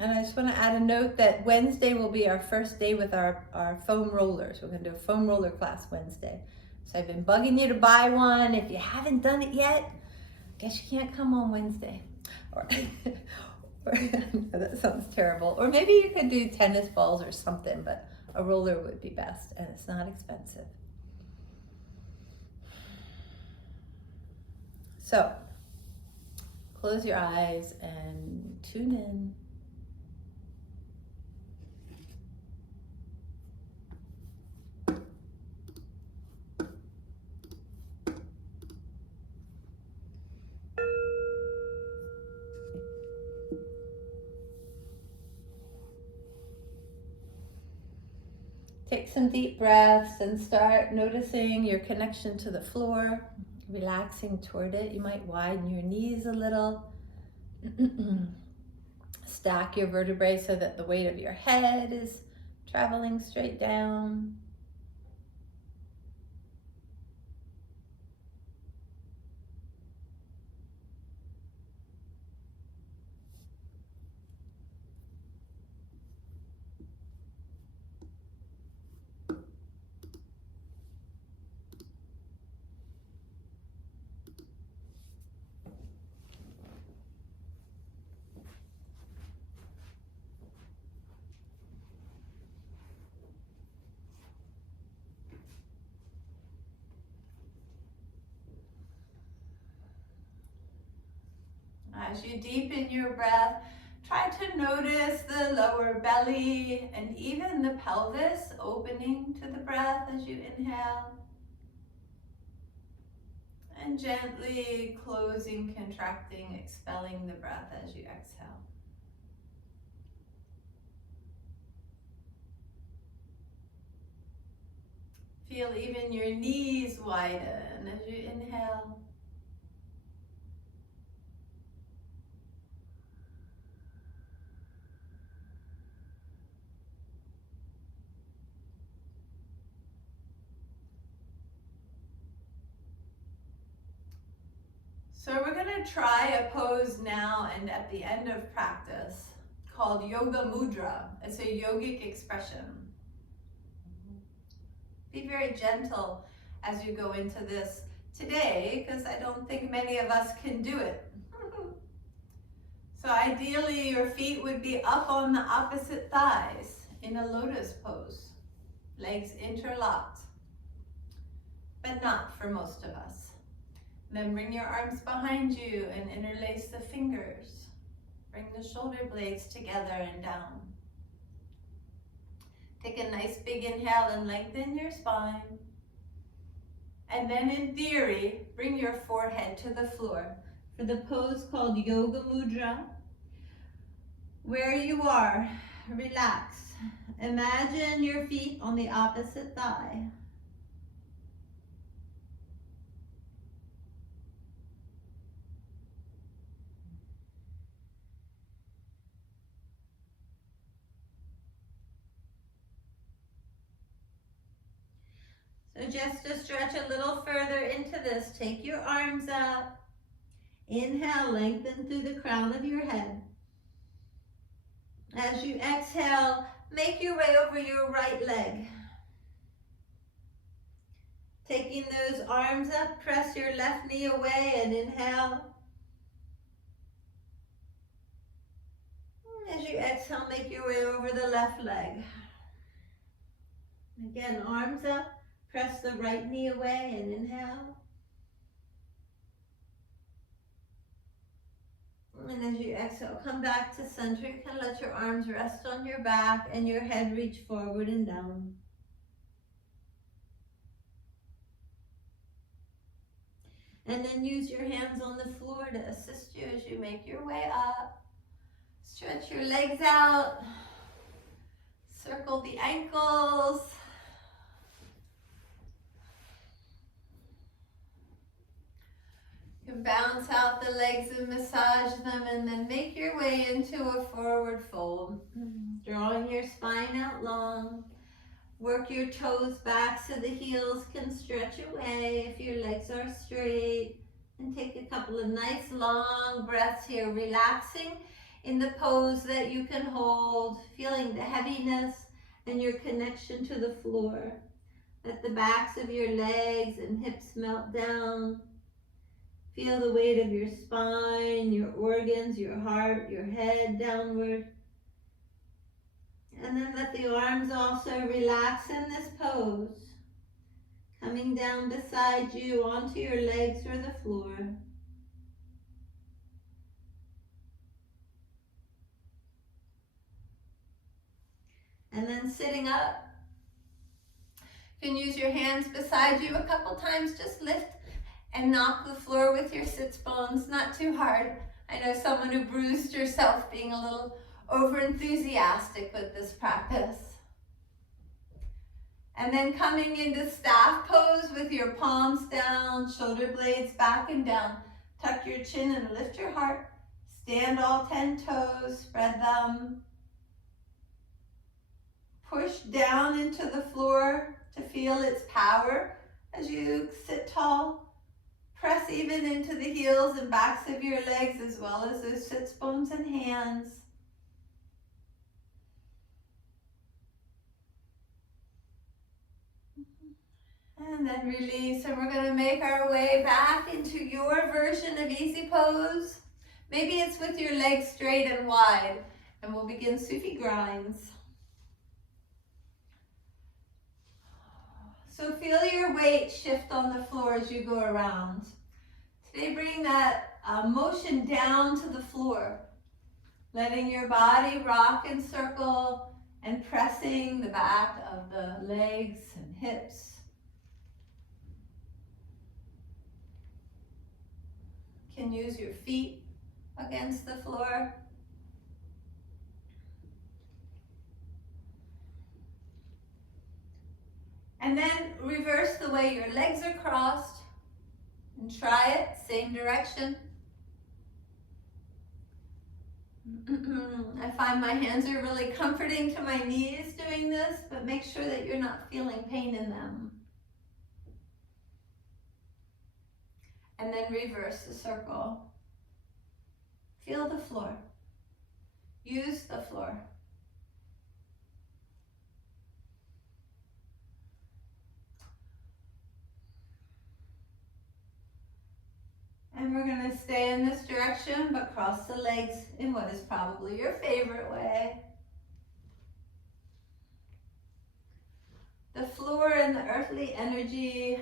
And I just want to add a note that Wednesday will be our first day with our foam rollers. We're going to do a foam roller class Wednesday. So I've been bugging you to buy one. If you haven't done it yet, I guess you can't come on Wednesday. Or, that sounds terrible. Or maybe you could do tennis balls or something, but a roller would be best, and it's not expensive. So, close your eyes and tune in. Take some deep breaths and start noticing your connection to the floor, relaxing toward it. You might widen your knees a little. Stack your vertebrae so that the weight of your head is traveling straight down. As you deepen your breath, try to notice the lower belly and even the pelvis opening to the breath as you inhale. And gently closing, contracting, expelling the breath as you exhale. Feel even your knees widen as you inhale. So we're going to try a pose now and at the end of practice called Yoga Mudra. It's a yogic expression. Be very gentle as you go into this today, because I don't think many of us can do it. So ideally your feet would be up on the opposite thighs in a lotus pose, legs interlocked, but not for most of us. Then bring your arms behind you and interlace the fingers. Bring the shoulder blades together and down. Take a nice big inhale and lengthen your spine. And then in theory, bring your forehead to the floor for the pose called Yoga Mudra. Where you are, relax. Imagine your feet on the opposite thigh. So just to stretch a little further into this, take your arms up. Inhale, lengthen through the crown of your head. As you exhale, make your way over your right leg. Taking those arms up, press your left knee away and inhale. As you exhale, make your way over the left leg. Again, arms up. Press the right knee away and inhale. And as you exhale, come back to center. You can let your arms rest on your back and your head reach forward and down. And then use your hands on the floor to assist you as you make your way up. Stretch your legs out. Circle the ankles. You can bounce out the legs and massage them, and then make your way into a forward fold. Drawing your spine out long. Work your toes back so the heels can stretch away if your legs are straight. And take a couple of nice long breaths here, relaxing in the pose that you can hold, feeling the heaviness and your connection to the floor. Let the backs of your legs and hips melt down. Feel the weight of your spine, your organs, your heart, your head downward. And then let the arms also relax in this pose, coming down beside you onto your legs or the floor. And then sitting up, you can use your hands beside you a couple times. Just lift and knock the floor with your sits bones, not too hard. I know someone who bruised yourself being a little over-enthusiastic with this practice. And then coming into staff pose with your palms down, shoulder blades back and down. Tuck your chin and lift your heart. Stand all 10 toes, spread them. Push down into the floor to feel its power as you sit tall. Press even into the heels and backs of your legs as well as those sits bones and hands. And then release, and we're going to make our way back into your version of easy pose. Maybe it's with your legs straight and wide, and we'll begin Sufi grinds. So feel your weight shift on the floor as you go around. Today bring that motion down to the floor, letting your body rock and circle and pressing the back of the legs and hips. You can use your feet against the floor. And then reverse the way your legs are crossed and try it, same direction. I find my hands are really comforting to my knees doing this, but make sure that you're not feeling pain in them. And then reverse the circle. Feel the floor. Use the floor. And we're going to stay in this direction, but cross the legs in what is probably your favorite way. The floor and the earthly energy,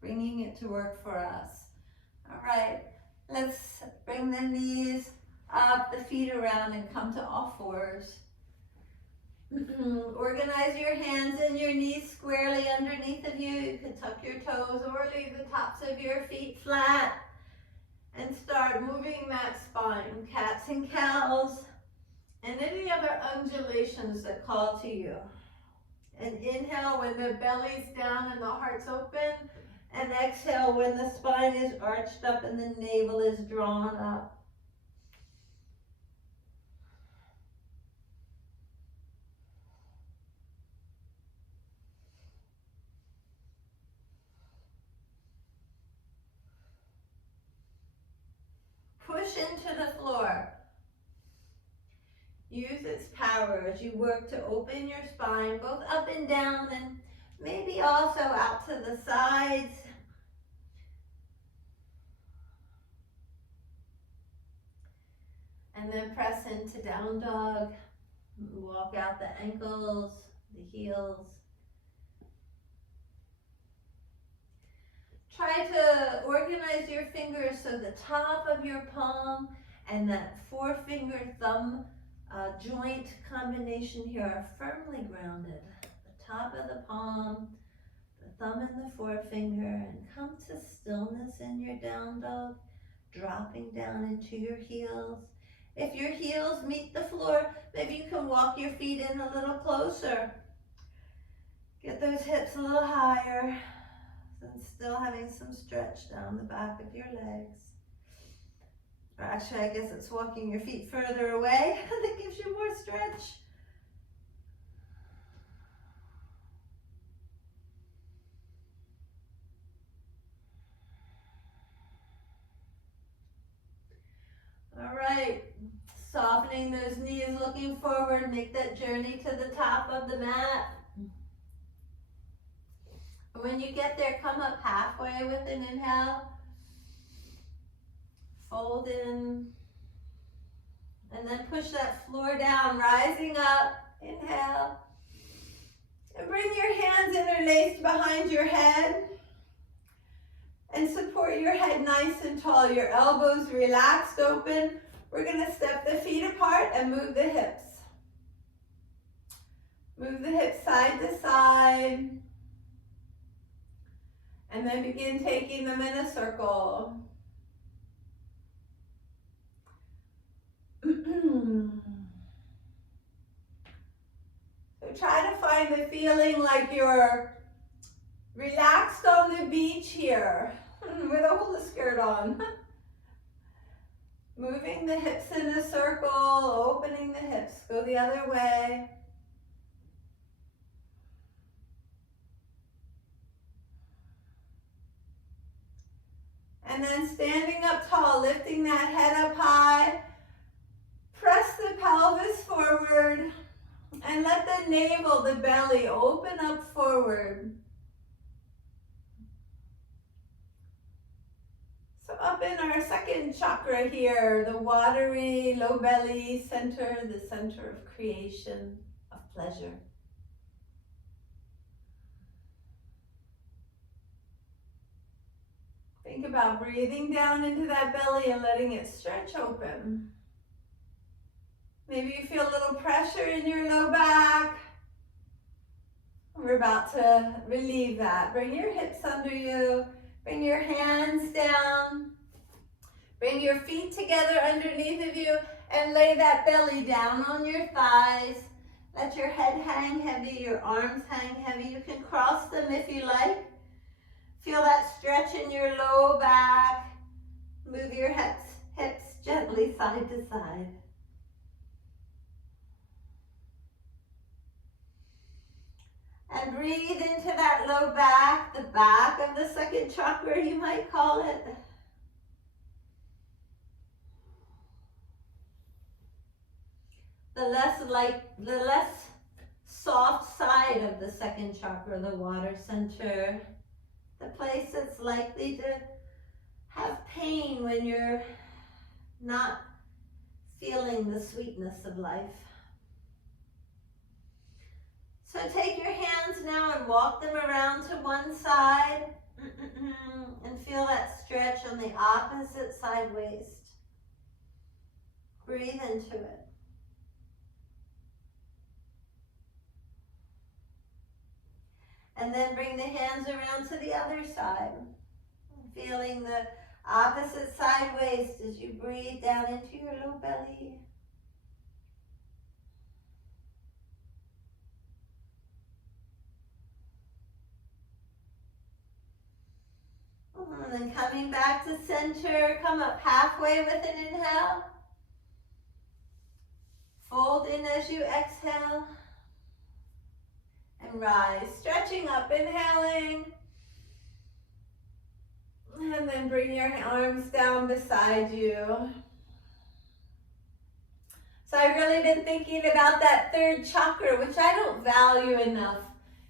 bringing it to work for us. All right, let's bring the knees up, the feet around, and come to all fours. Organize your hands and your knees squarely underneath of you. You can tuck your toes or leave the tops of your feet flat and start moving that spine. Cats and cows and any other undulations that call to you. And inhale when the belly's down and the heart's open, and exhale when the spine is arched up and the navel is drawn up. Push into the floor. Use its power as you work to open your spine, both up and down, and maybe also out to the sides. And then press into down dog. Walk out the ankles, the heels. Try to organize your fingers so the top of your palm and that forefinger thumb joint combination here are firmly grounded. The top of the palm, the thumb and the forefinger, and come to stillness in your down dog, dropping down into your heels. If your heels meet the floor, maybe you can walk your feet in a little closer. Get those hips a little higher, and still having some stretch down the back of your legs. Or actually, I guess it's walking your feet further away that gives you more stretch. All right, Softening those knees, looking forward, make that journey to the top of the mat. When you get there, come up halfway with an inhale. Fold in. And then push that floor down, rising up. Inhale. And bring your hands interlaced behind your head. And support your head nice and tall. Your elbows relaxed, open. We're going to step the feet apart and move the hips. Move the hips side to side. And then begin taking them in a circle. So try to find the feeling like you're relaxed on the beach here with a hula skirt on. Moving the hips in a circle, opening the hips. Go the other way. And then standing up tall, lifting that head up high. Press the pelvis forward and let the navel, the belly, open up forward. So up in our second chakra here, the watery, low belly center, the center of creation, of pleasure. Think about breathing down into that belly and letting it stretch open. Maybe you feel a little pressure in your low back. We're about to relieve that. Bring your hips under you. Bring your hands down. Bring your feet together underneath of you and lay that belly down on your thighs. Let your head hang heavy, your arms hang heavy. You can cross them if you like. Feel that stretch in your low back. Move your hips gently side to side. And breathe into that low back, the back of the second chakra, you might call it. The less soft side of the second chakra, the water center. The place that's likely to have pain when you're not feeling the sweetness of life. So take your hands now and walk them around to one side and feel that stretch on the opposite side waist. Breathe into it. And then bring the hands around to the other side. Feeling the opposite side waist as you breathe down into your low belly. And then coming back to center, come up halfway with an inhale. Fold in as you exhale. And rise, stretching up, inhaling. And then bring your arms down beside you. So I've really been thinking about that third chakra, which I don't value enough.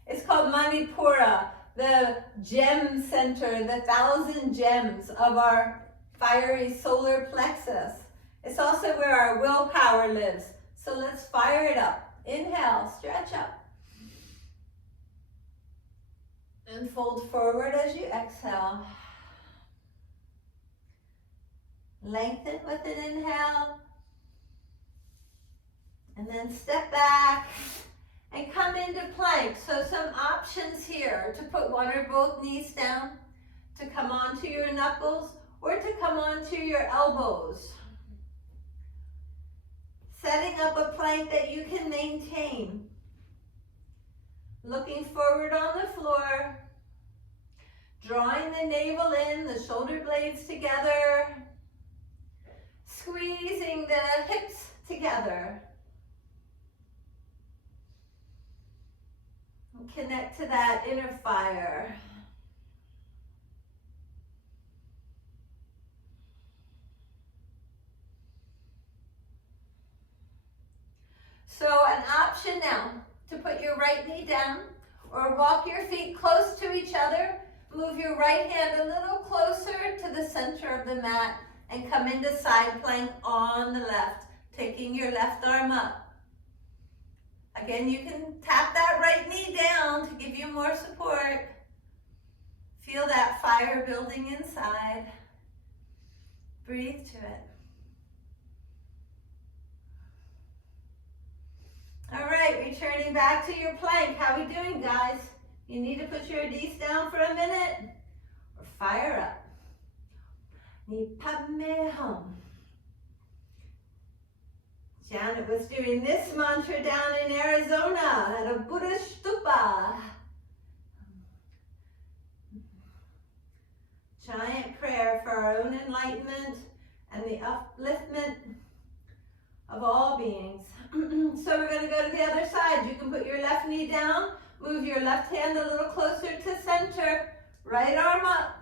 It's called Manipura, the gem center, the 1,000 gems of our fiery solar plexus. It's also where our willpower lives. So let's fire it up. Inhale, stretch up. And fold forward as you exhale. Lengthen with an inhale. And then step back and come into plank. So some options here to put one or both knees down, to come onto your knuckles, or to come onto your elbows. Setting up a plank that you can maintain. Looking forward on the floor. Drawing the navel in, the shoulder blades together. Squeezing the hips together. Connect to that inner fire. option now to put your right knee down or walk your feet close to each other. Move your right hand a little closer to the center of the mat and come into side plank on the left, taking your left arm up. Again, you can tap that right knee down to give you more support. Feel that fire building inside. Breathe to it. All right, returning back to your plank. How we doing, guys? You need to put your knees down for a minute or fire up. Ni padme hum. Janet was doing this mantra down in Arizona at a Buddhist stupa. Giant prayer for our own enlightenment and the upliftment of all beings. So we're going to go to the other side. You can put your left knee down, move your left hand a little closer to center, right arm up.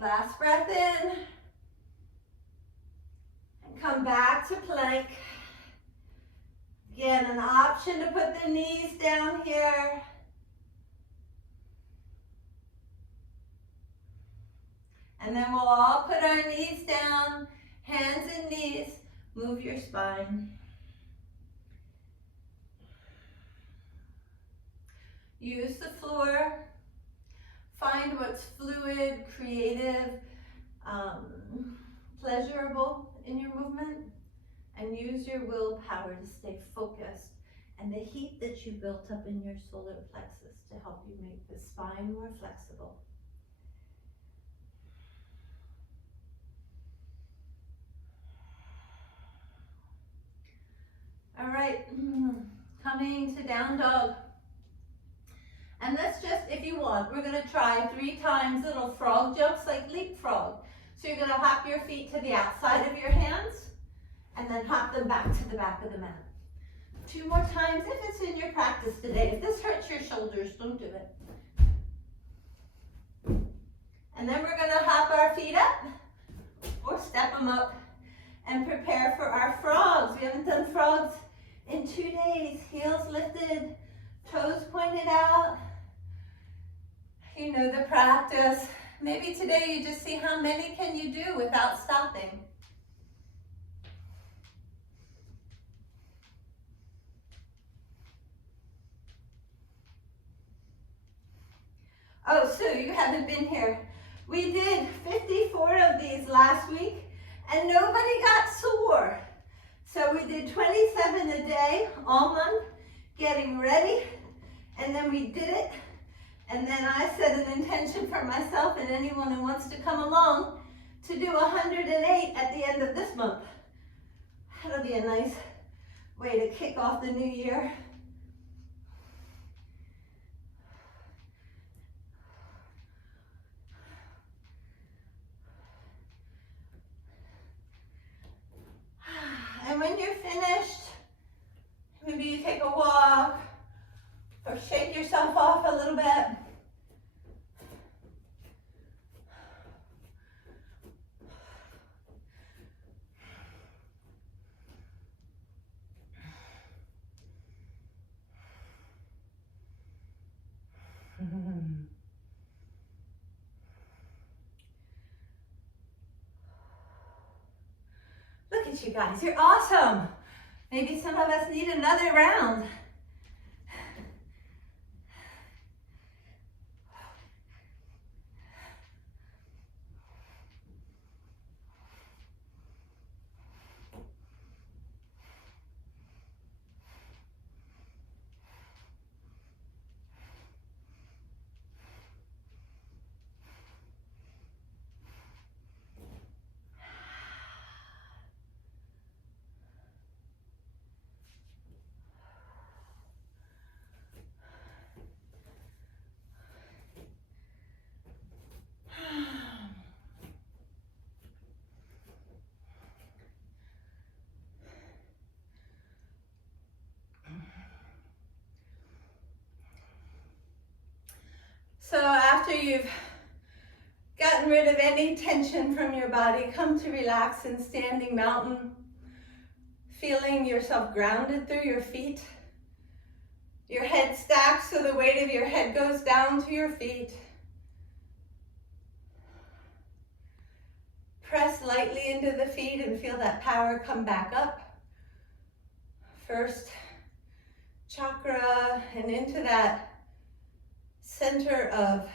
Last breath in. And come back to plank. Again, an option to put the knees down here. And then we'll all put our knees down, hands and knees. Move your spine. Use the floor. Find what's fluid, creative, pleasurable in your movement, and use your willpower to stay focused and the heat that you built up in your solar plexus to help you make the spine more flexible. All right, coming to down dog. And let's just, if you want, we're going to try 3 times little frog jumps like leapfrog. So you're going to hop your feet to the outside of your hands and then hop them back to the back of the mat. 2 more times if it's in your practice today. If this hurts your shoulders, don't do it. And then we're going to hop our feet up or step them up and prepare for our frogs. We haven't done frogs in 2 days. Heels lifted, toes pointed out. You know the practice. Maybe today you just see how many can you do without stopping. Oh, Sue, you haven't been here. We did 54 of these last week and nobody got sore. So we did 27 a day all month, getting ready, and then we did it. And then I set an intention for myself and anyone who wants to come along to do 108 at the end of this month. That'll be a nice way to kick off the new year. And when you're finished, maybe you take a walk or shake yourself off a little bit. Look at you guys, you're awesome. Maybe some of us need another round. So after you've gotten rid of any tension from your body, come to relax in standing mountain, feeling yourself grounded through your feet. Your head stacks so the weight of your head goes down to your feet. Press lightly into the feet and feel that power come back up. First chakra and into that center of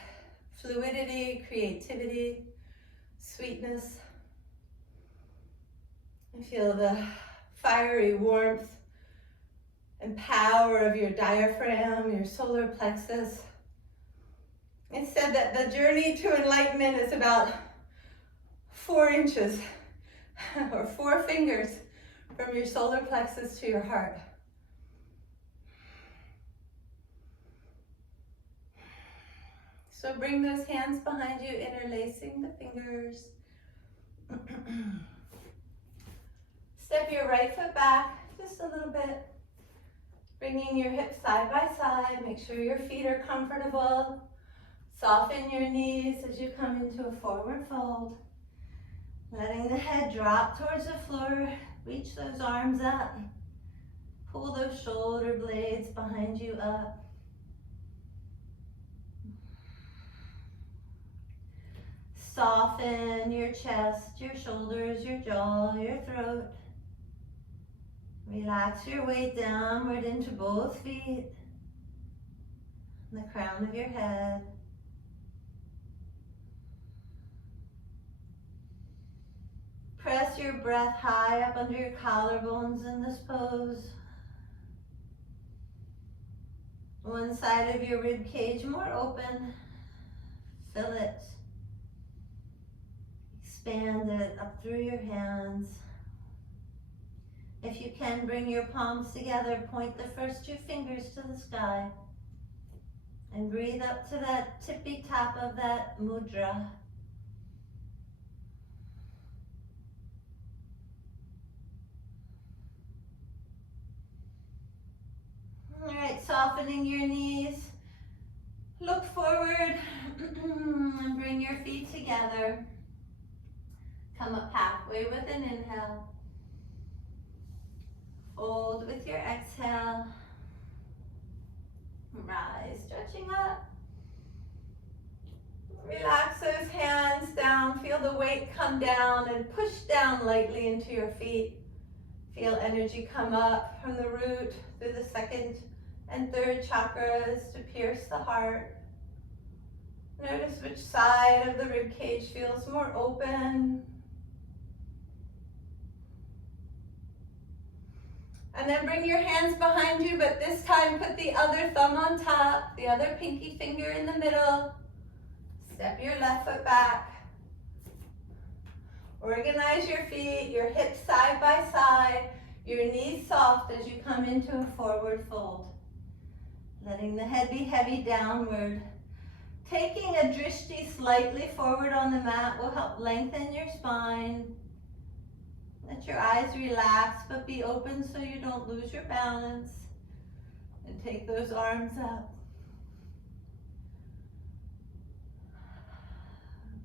fluidity, creativity, sweetness. And feel the fiery warmth and power of your diaphragm, your solar plexus. It's said that the journey to enlightenment is about 4 inches or 4 fingers from your solar plexus to your heart. So bring those hands behind you, interlacing the fingers. Step your right foot back just a little bit. Bringing your hips side by side. Make sure your feet are comfortable. Soften your knees as you come into a forward fold. Letting the head drop towards the floor. Reach those arms up. Pull those shoulder blades behind you up. Soften your chest, your shoulders, your jaw, your throat. Relax your weight downward into both feet, the crown of your head. Press your breath high up under your collarbones in this pose. One side of your rib cage more open. Fill it. Expand it up through your hands. If you can, bring your palms together. Point the first 2 fingers to the sky. And breathe up to that tippy top of that mudra. All right, softening your knees. Look forward and bring your feet together. Come up halfway with an inhale. Fold with your exhale. Rise, stretching up. Relax those hands down. Feel the weight come down and push down lightly into your feet. Feel energy come up from the root through the 2nd and 3rd chakras to pierce the heart. Notice which side of the rib cage feels more open. And then bring your hands behind you, but this time put the other thumb on top, the other pinky finger in the middle. Step your left foot back. Organize your feet, your hips side by side, your knees soft as you come into a forward fold. Letting the head be heavy downward. Taking a drishti slightly forward on the mat will help lengthen your spine. Let your eyes relax, but be open so you don't lose your balance. And take those arms up.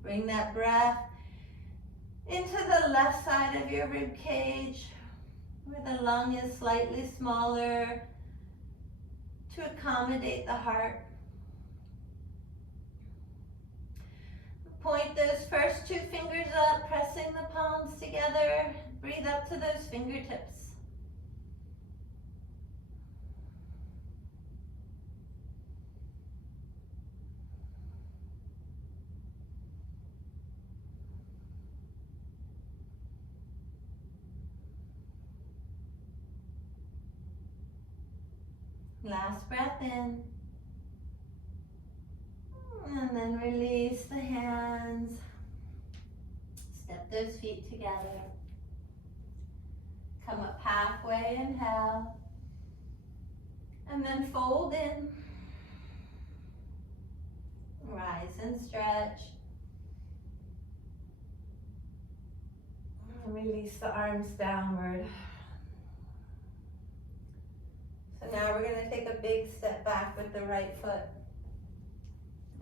Bring that breath into the left side of your rib cage, where the lung is slightly smaller to accommodate the heart. Point those first 2 fingers up, pressing the palms together. Breathe up to those fingertips. Last breath in. And then release the hands. Step those feet together. Come up halfway, inhale. And then fold in. Rise and stretch. And release the arms downward. So now we're going to take a big step back with the right foot.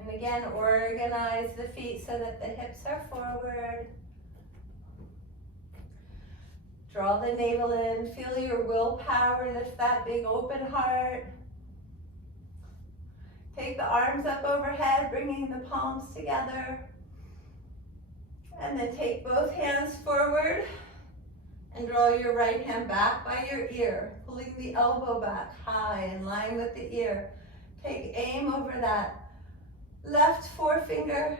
And again, organize the feet so that the hips are forward. Draw the navel in. Feel your willpower. Lift that big open heart. Take the arms up overhead, bringing the palms together. And then take both hands forward and draw your right hand back by your ear, pulling the elbow back high in line with the ear. Take aim over that left forefinger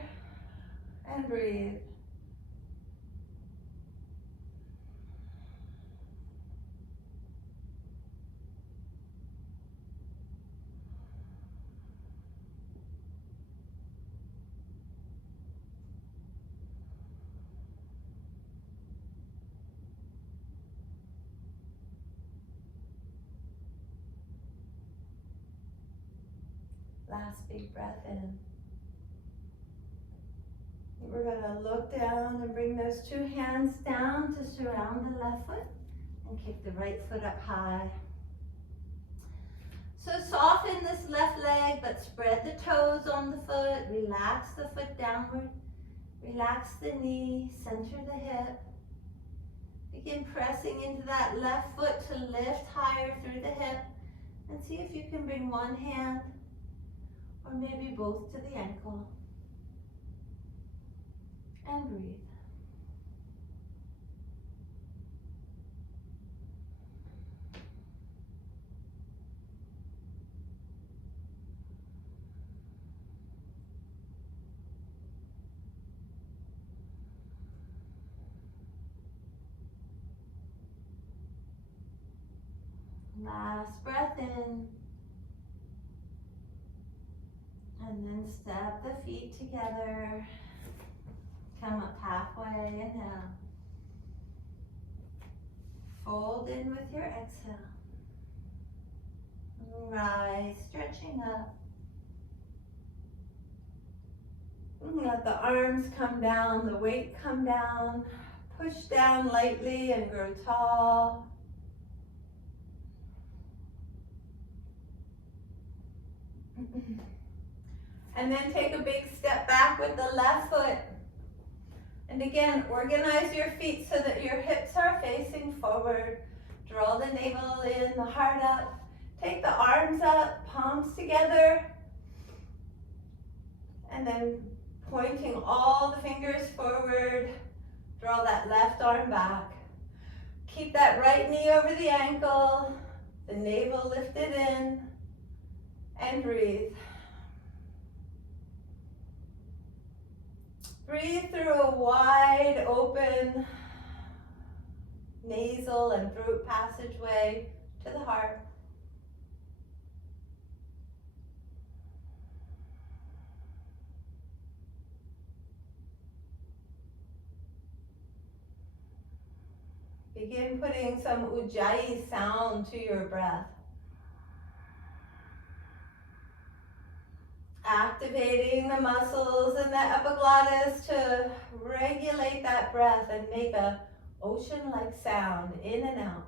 and breathe. Last big breath in. We're going to look down and bring those two hands down to surround the left foot and kick the right foot up high. So soften this left leg, but spread the toes on the foot. Relax the foot downward. Relax the knee, center the hip. Begin pressing into that left foot to lift higher through the hip. And see if you can bring one hand or maybe both to the ankle. And breathe. Last breath in. And then step the feet together. Come up halfway, inhale. Fold in with your exhale. Rise, stretching up. Let the arms come down, the weight come down. Push down lightly and grow tall. And then take a big step back with the left foot. And again, organize your feet so that your hips are facing forward. Draw the navel in, the heart up. Take the arms up, palms together. And then pointing all the fingers forward. Draw that left arm back. Keep that right knee over the ankle. The navel lifted in. And breathe. Breathe through a wide open nasal and throat passageway to the heart. Begin putting some ujjayi sound to your breath. Activating the muscles in the epiglottis to regulate that breath and make a ocean-like sound in and out.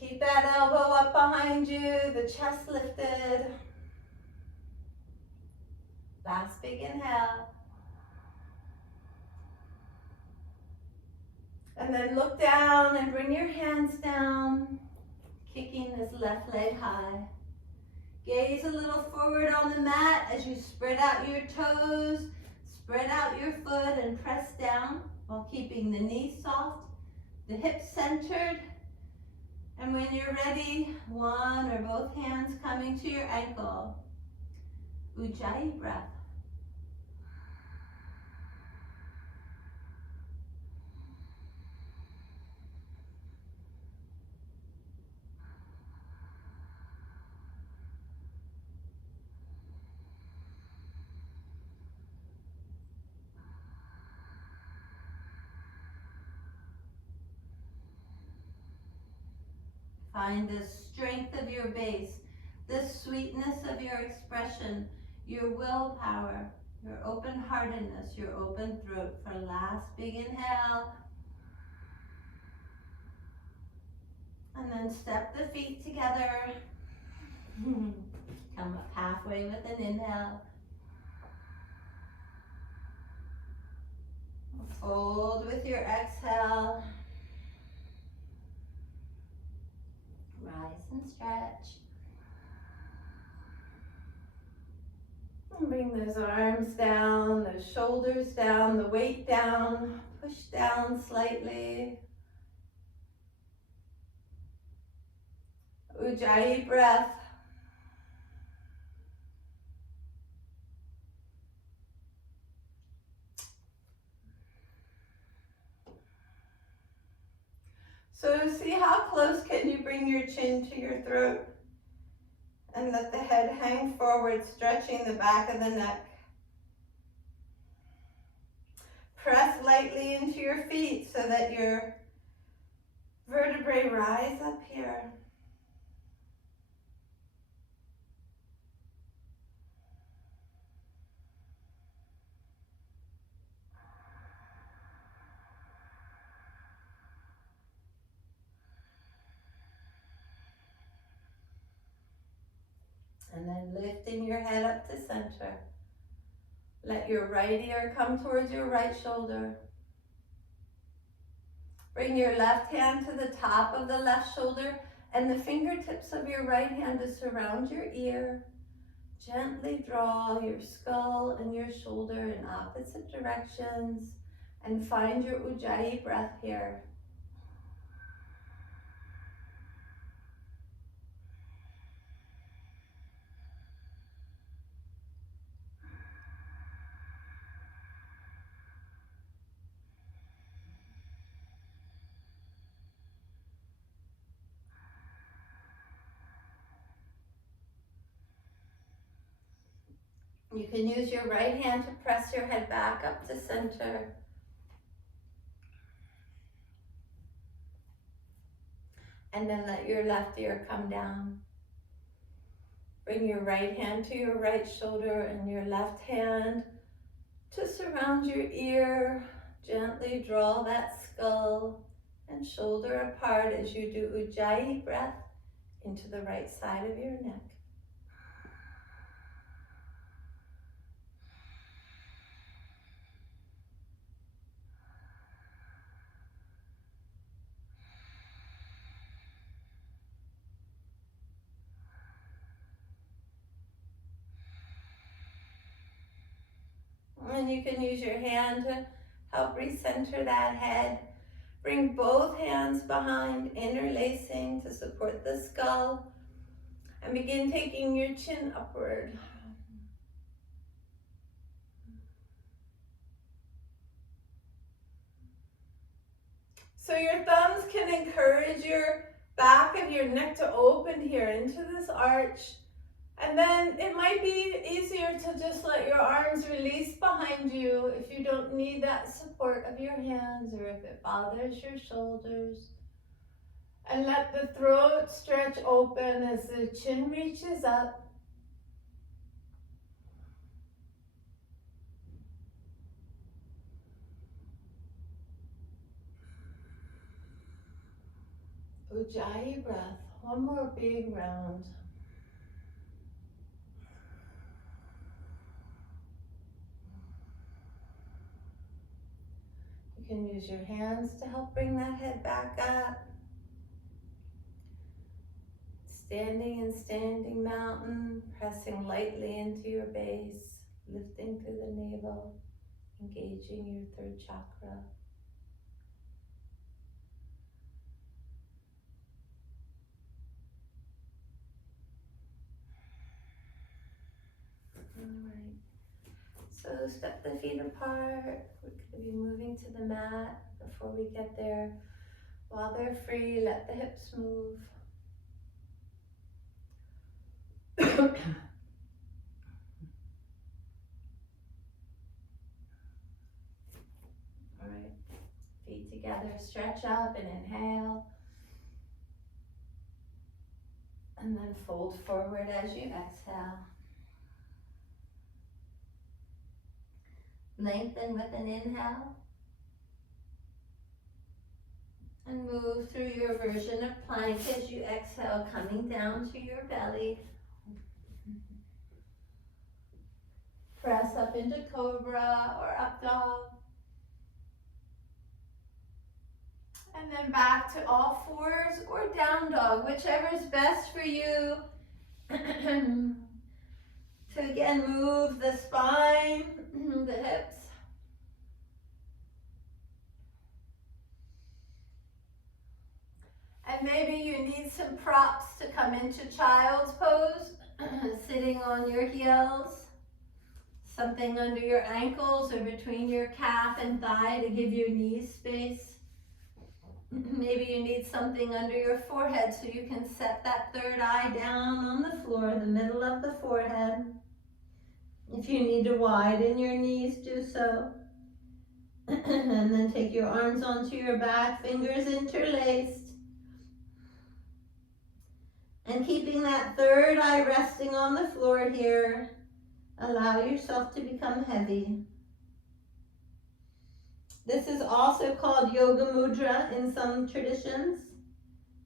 Keep that elbow up behind you, the chest lifted. Last big inhale. And then look down and bring your hands down, kicking this left leg high. Gaze a little forward on the mat as you spread out your toes, spread out your foot and press down while keeping the knees soft, the hips centered. And when you're ready, one or both hands coming to your ankle. Ujjayi breath. Find the strength of your base. the sweetness of your expression, your willpower, your open-heartedness, your open throat for last big inhale. And then step the feet together. Come up halfway with an inhale. Fold with your exhale. Rise and stretch. And bring those arms down, those shoulders down, the weight down. Push down slightly. Ujjayi breath. So see how close can you bring your chin to your throat and let the head hang forward, stretching the back of the neck. Press lightly into your feet so that your vertebrae rise up here. And then lifting your head up to center. Let your right ear come towards your right shoulder. Bring your left hand to the top of the left shoulder and the fingertips of your right hand to surround your ear. Gently draw your skull and your shoulder in opposite directions and find your Ujjayi breath here. You can use your right hand to press your head back up to center. And then let your left ear come down. Bring your right hand to your right shoulder and your left hand to surround your ear. Gently draw that skull and shoulder apart as you do Ujjayi breath into the right side of your neck. And you can use your hand to help recenter that head. Bring both hands behind, interlacing to support the skull. And begin taking your chin upward. So your thumbs can encourage your back of your neck to open here into this arch. And then it might be easier to just let your arms release behind you if you don't need that support of your hands or if it bothers your shoulders. And let the throat stretch open as the chin reaches up. Ujjayi breath, one more big round. You can use your hands to help bring that head back up. Standing in standing mountain, pressing lightly into your base, lifting through the navel, engaging your third chakra. Alright, so step the feet apart. We're going to be moving to the mat. Before we get there, while they're free, let the hips move. Alright, feet together, stretch up and inhale. And then fold forward as you exhale. Lengthen with an inhale. And move through your version of plank as you exhale, coming down to your belly. Press up into cobra or up dog. And then back to all fours or down dog, whichever is best for you. To again move the spine, the hips. And maybe you need some props to come into child's pose, sitting on your heels. Something under your ankles or between your calf and thigh to give your knees space. Maybe you need something under your forehead so you can set that third eye down on the floor, the middle of the forehead. If you need to widen your knees, do so. And then take your arms onto your back, fingers interlaced. And keeping that third eye resting on the floor here, allow yourself to become heavy. This is also called yoga mudra in some traditions.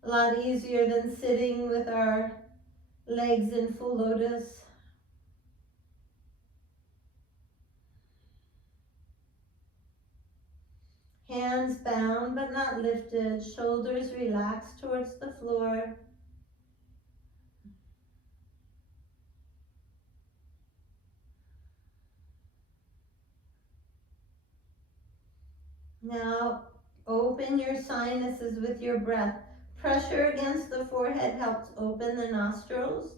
A lot easier than sitting with our legs in full lotus. Hands bound but not lifted, shoulders relaxed towards the floor. Now open your sinuses with your breath. Pressure against the forehead helps open the nostrils.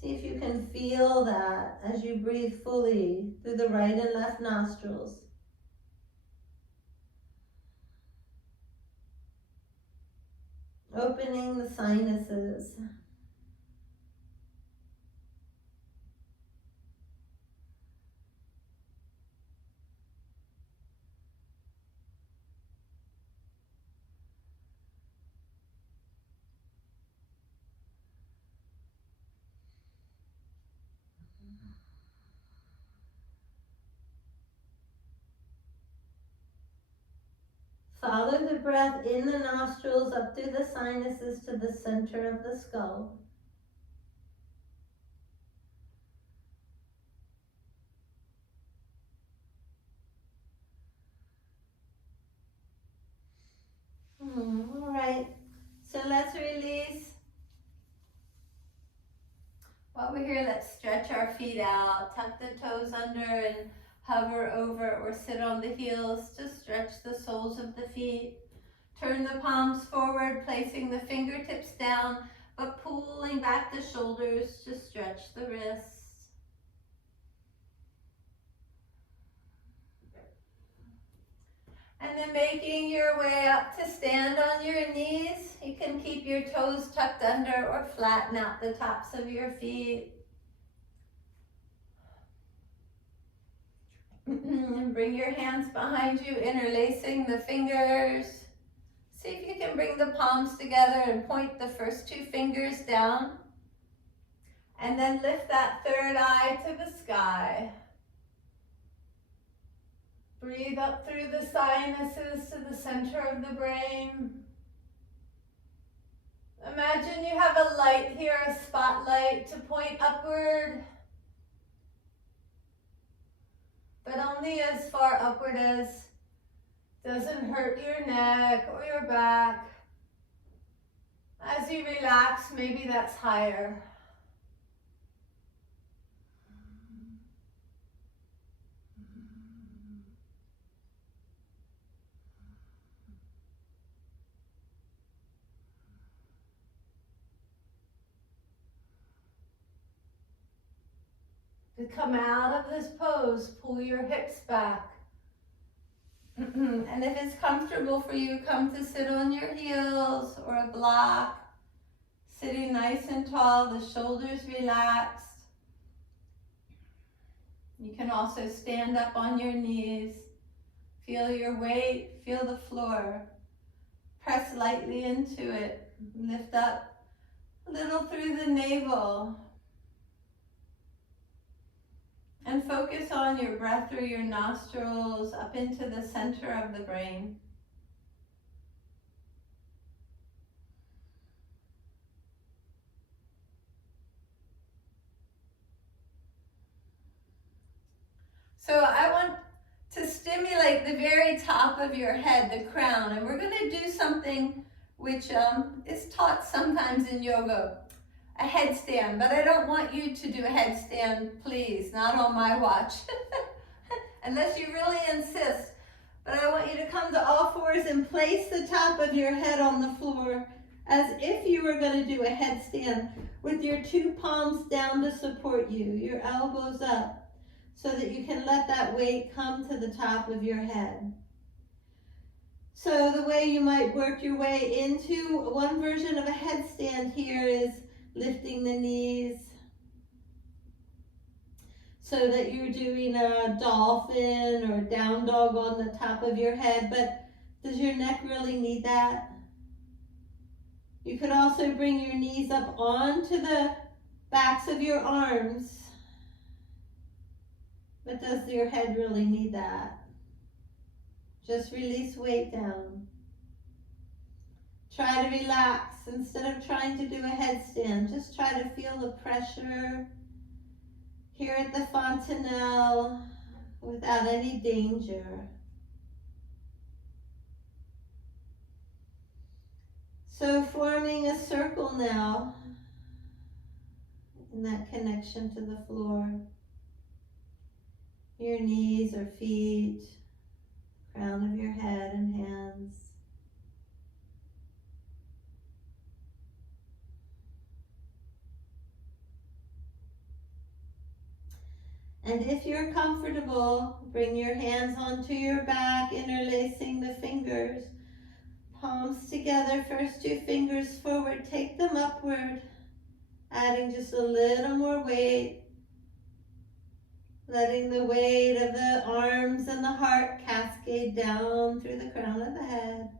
See if you can feel that as you breathe fully through the right and left nostrils. Opening the sinuses. Follow the breath in the nostrils up through the sinuses to the center of the skull. All right, so let's release. While we're here, let's stretch our feet out, tuck the toes under and hover over or sit on the heels to stretch the soles of the feet. Turn the palms forward, placing the fingertips down, but pulling back the shoulders to stretch the wrists. And then making your way up to stand on your knees. You can keep your toes tucked under or flatten out the tops of your feet. And bring your hands behind you, interlacing the fingers. See if you can bring the palms together and point the first two fingers down. And then lift that third eye to the sky. Breathe up through the sinuses to the center of the brain. Imagine you have a light here, a spotlight to point upward, but only as far upward as doesn't hurt your neck or your back. As you relax, maybe that's higher. To come out of this pose, pull your hips back. And if it's comfortable for you, come to sit on your heels or a block. Sitting nice and tall, the shoulders relaxed. You can also stand up on your knees. Feel your weight, feel the floor. Press lightly into it. Lift up a little through the navel. And focus on your breath through your nostrils up into the center of the brain. So I want to stimulate the very top of your head, the crown, and we're going to do something which is taught sometimes in yoga, a headstand, but I don't want you to do a headstand, please, not on my watch, unless you really insist. But I want you to come to all fours and place the top of your head on the floor as if you were going to do a headstand with your two palms down to support you, your elbows up, so that you can let that weight come to the top of your head. So the way you might work your way into one version of a headstand here is lifting the knees so that you're doing a dolphin or down dog on the top of your head, but does your neck really need that? You could also bring your knees up onto the backs of your arms, but does your head really need that? Just release weight down. Try to relax instead of trying to do a headstand. Just try to feel the pressure here at the fontanelle without any danger. So forming a circle now in that connection to the floor. Your knees or feet, crown of your head and hands. And if you're comfortable, bring your hands onto your back, interlacing the fingers. Palms together, first two fingers forward, take them upward, adding just a little more weight. Letting the weight of the arms and the heart cascade down through the crown of the head.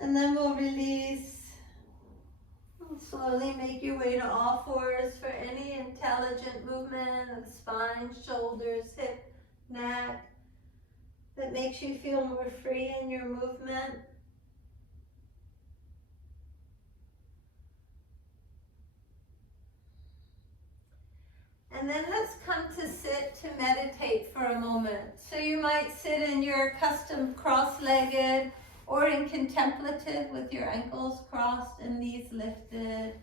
And then we'll release. Slowly make your way to all fours for any intelligent movement of the spine, shoulders, hip, neck that makes you feel more free in your movement. And then let's come to sit to meditate for a moment. So you might sit in your custom cross-legged or in contemplative with your ankles crossed and knees lifted.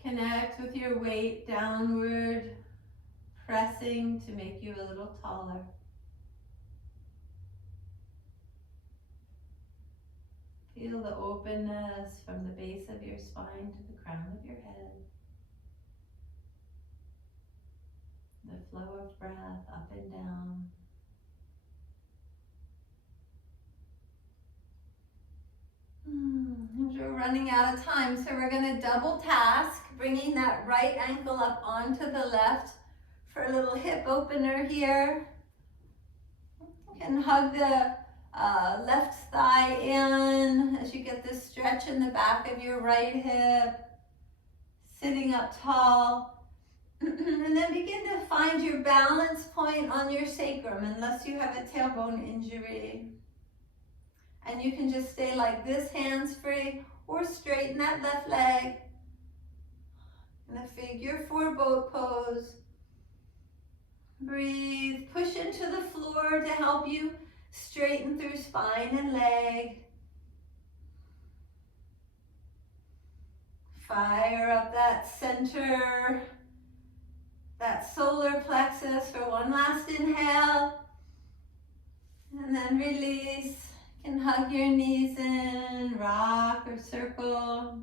Connect with your weight downward, pressing to make you a little taller. Feel the openness from the base of your spine to the crown of your head. The flow of breath up and down. We're running out of time, so we're going to double task, bringing that right ankle up onto the left for a little hip opener here. You can hug the left thigh in as you get this stretch in the back of your right hip, sitting up tall. And then begin to find your balance point on your sacrum, unless you have a tailbone injury. And you can just stay like this, hands free, or straighten that left leg in a figure four boat pose. Breathe, push into the floor to help you straighten through spine and leg. Fire up that center, that solar plexus for one last inhale. And then release. You can hug your knees in, rock or circle.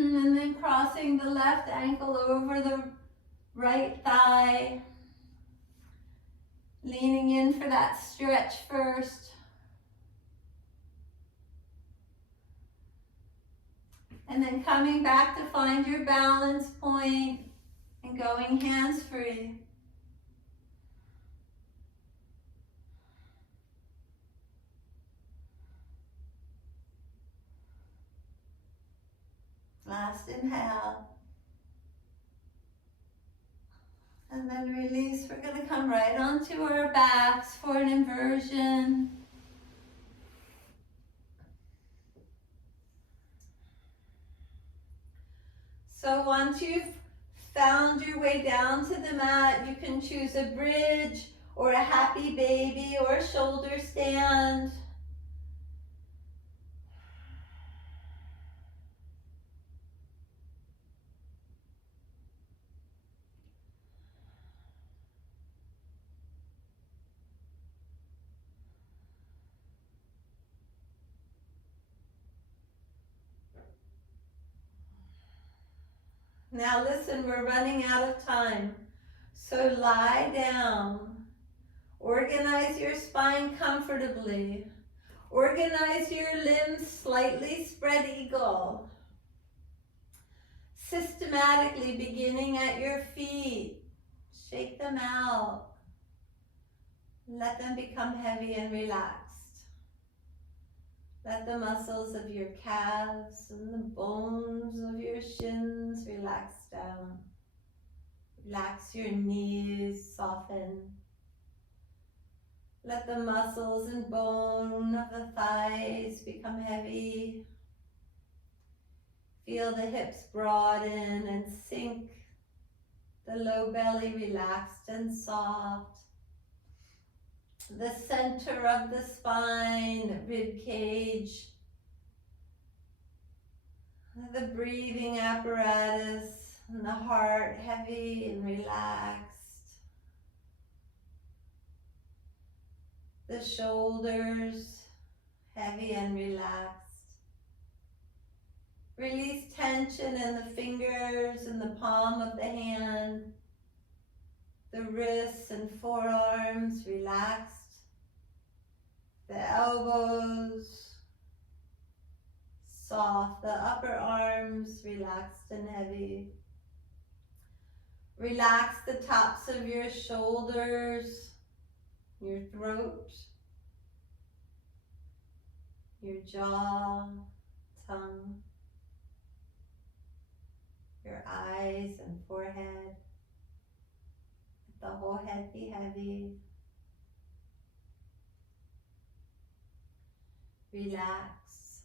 And then crossing the left ankle over the right thigh. Leaning in for that stretch first. And then coming back to find your balance point and going hands free. Last inhale. And then release. We're going to come right onto our backs for an inversion. So once you've found your way down to the mat, you can choose a bridge or a happy baby or a shoulder stand. Now listen, we're running out of time. So lie down. Organize your spine comfortably. Organize your limbs, slightly spread eagle. Systematically beginning at your feet. Shake them out. Let them become heavy and relaxed. Let the muscles of your calves and the bones of your shins relax down. Relax your knees, soften. Let the muscles and bone of the thighs become heavy. Feel the hips broaden and sink. The low belly relaxed and soft. The center of the spine, rib cage. The breathing apparatus and the heart heavy and relaxed. The shoulders heavy and relaxed. Release tension in the fingers and the palm of the hand. The wrists and forearms relaxed. The elbows soft. The upper arms relaxed and heavy. Relax the tops of your shoulders, your throat, your jaw, tongue, your eyes and forehead. Let the whole head be heavy. Relax.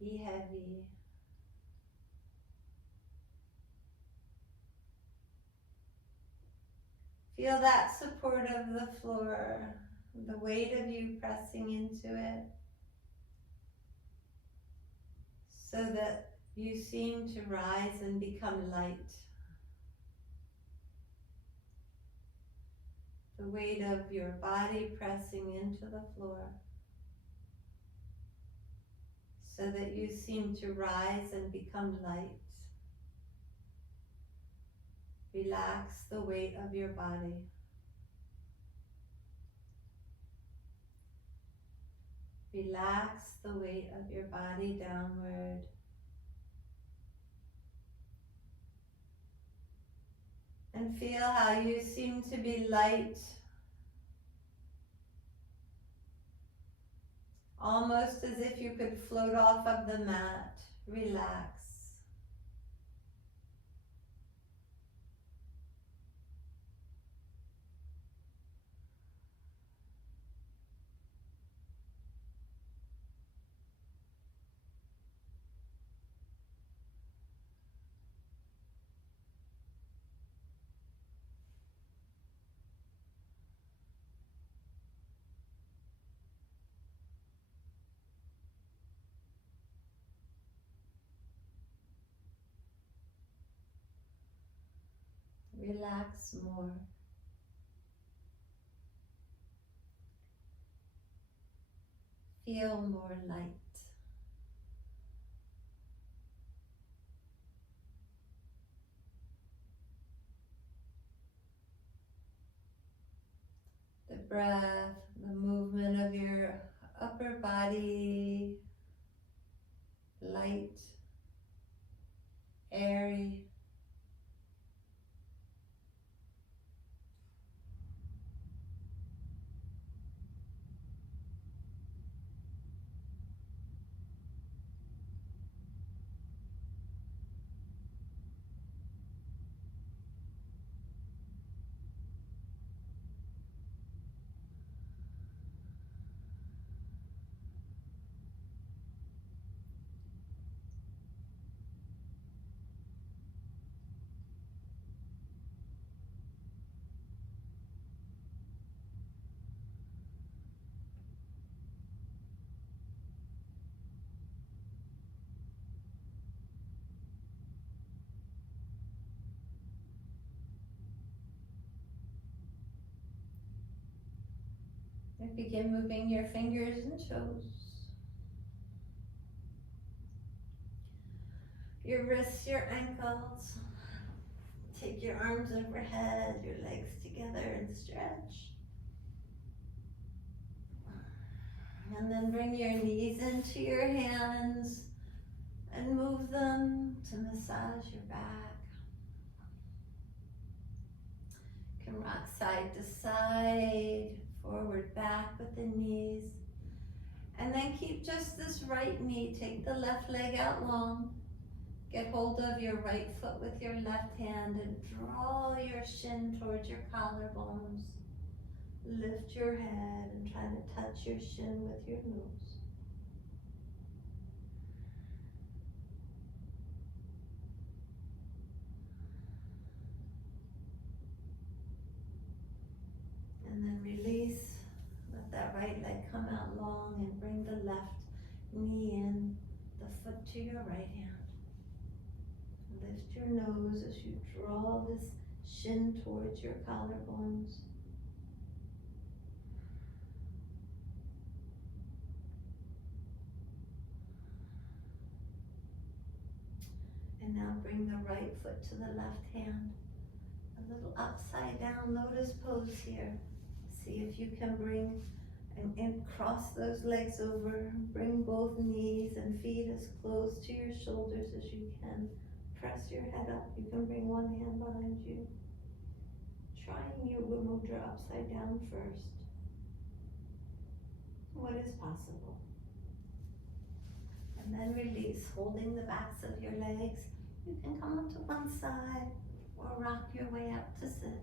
Be heavy. Feel that support of the floor, the weight of you pressing into it, so that you seem to rise and become light. The weight of your body pressing into the floor, so that you seem to rise and become light. Relax the weight of your body. Relax the weight of your body downward. And feel how you seem to be light, almost as if you could float off of the mat. Relax. Relax more. feel more light. The breath, the movement of your upper body, light, airy. And begin moving your fingers and toes. Your wrists, your ankles. Take your arms overhead, your legs together and stretch. And then bring your knees into your hands and move them to massage your back. You can rock side to side, forward, back with the knees. And then keep just this right knee. Take the left leg out long. Get hold of your right foot with your left hand and draw your shin towards your collarbones. Lift your head and try to touch your shin with your nose. And then release. Let that right leg come out long and bring the left knee in, the foot to your right hand. Lift your nose as you draw this shin towards your collarbones. And now bring the right foot to the left hand. A little upside down lotus pose here. See if you can bring and cross those legs over. Bring both knees and feet as close to your shoulders as you can. Press your head up. You can bring one hand behind you. Trying yoga mudra upside down first. What is possible? And then release, holding the backs of your legs. You can come up to one side or rock your way up to sit.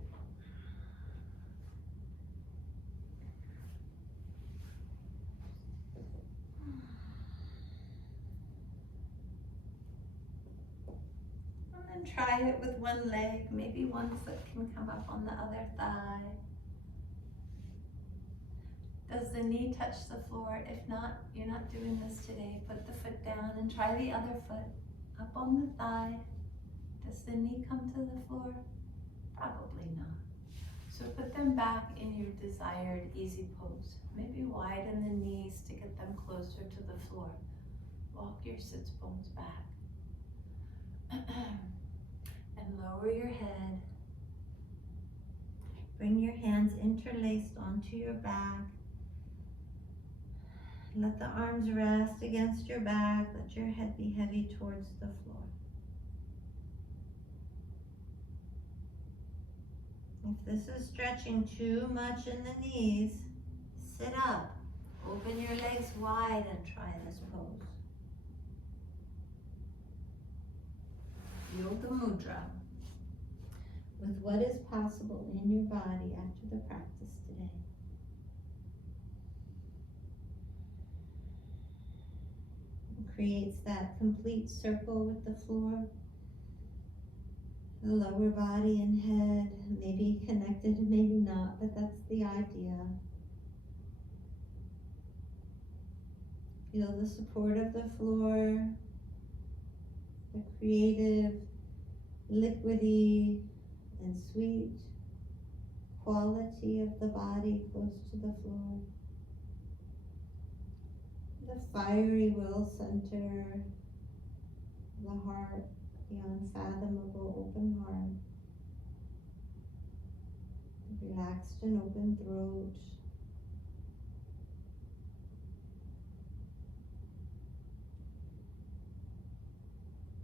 And then try it with one leg. Maybe one foot can come up on the other thigh. Does the knee touch the floor? If not, you're not doing this today. Put the foot down and try the other foot up on the thigh. Does the knee come to the floor? Probably not. So put them back in your desired easy pose. Maybe widen the knees to get them closer to the floor. Walk your sits bones back. And lower your head. Bring your hands interlaced onto your back. Let the arms rest against your back. Let your head be heavy towards the floor. If this is stretching too much in the knees, sit up. Open your legs wide and try this pose. Yoga Mudra. With what is possible in your body after the practice today. It creates that complete circle with the floor. The lower body and head may be connected, maybe not, but that's the idea. Feel the support of the floor, the creative, liquidy, and sweet quality of the body close to the floor. the fiery will center, the heart, the unfathomable open heart, the relaxed and open throat,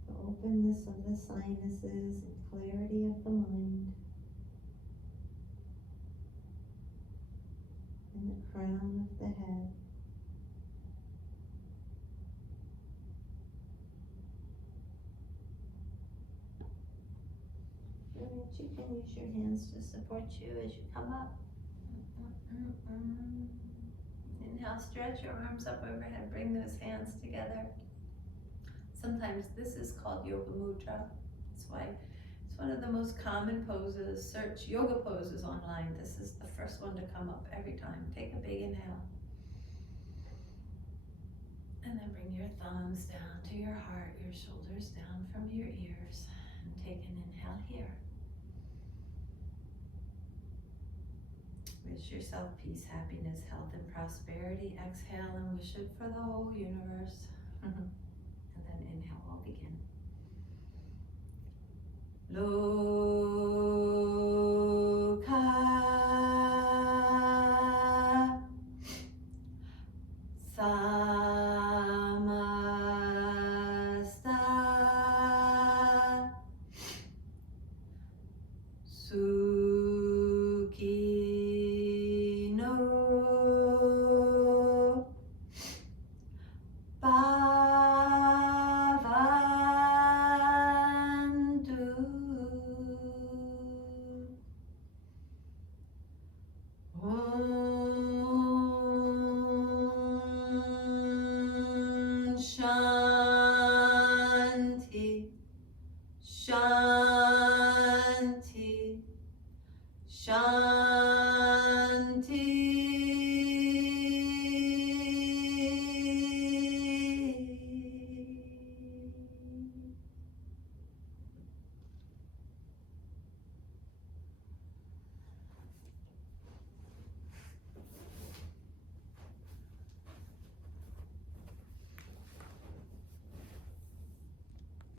the openness of the sinuses and clarity of the mind, and the crown of the head. And you can use your hands to support you as you come up. Inhale, stretch your arms up overhead, bring those hands together. Sometimes this is called yoga mudra. That's why it's one of the most common poses. Search yoga poses online. This is the first one to come up every time. Take a big inhale. And then bring your thumbs down to your heart, your shoulders down from your ears. And take an inhale here. Wish yourself peace, happiness, health, and prosperity. Exhale and wish it for the whole universe. And then inhale, we'll begin. Loka samasta